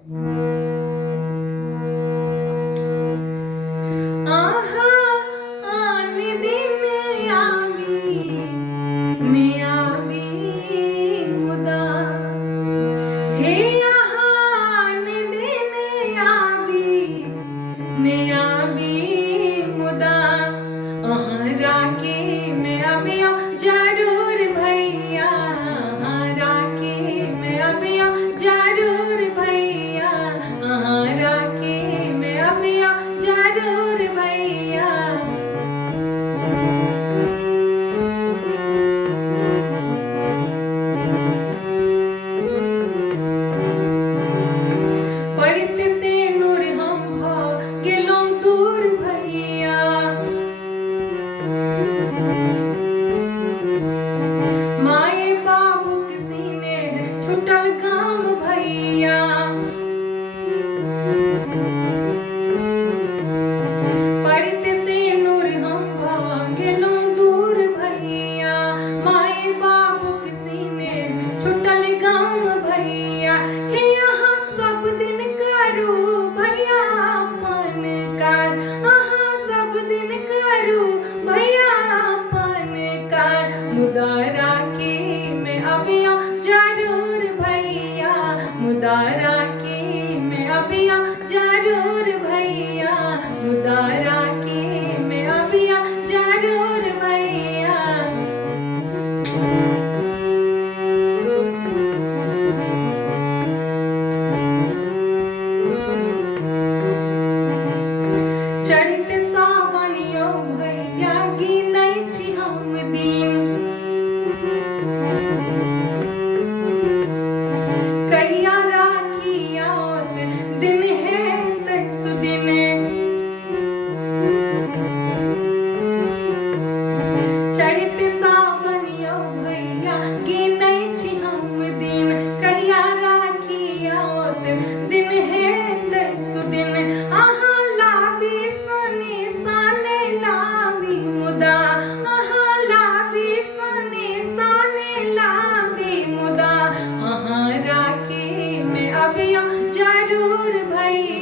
आहा आन दिन आवी ने आवी मुदा हे आहा आन दिन आवी ने आवी मुदा राखी में अबिया जरूर भैया राखी में अबिया जरूर भैया राखी में अबिया जरूर भैया पड़ित से नूर हम भ गेलौं दूर भैया माए बाबूक सीने छुटल गाम भैया पड़ित से नूर हम भ गेलौं दूर भैया माए बाबूक सीने छुटल गाम भैया हे अहाँ सब दिन करू भैया अपन कार अहाँ सब दिन करू भैया अपन कार मुदा राखी में अबिया जरूर भैया मुदा राखी में अबिया जरूर भैया मुदा राखी में अबिया जरूर भैया चढ़ित सावन यौ भैया गिनै छी हम दिन कहिया राखी आओत दिन है सुदिन चढ़ित सावन यौ भैया गिनै छी हम दिन कहिया राखी आओत दिन है सुदिन अहाँ लाबी सने साने लाबी मुदा अहाँ लाबी सने साने लाबी मुदा अहाँ राखी में अबिया जरूर भैया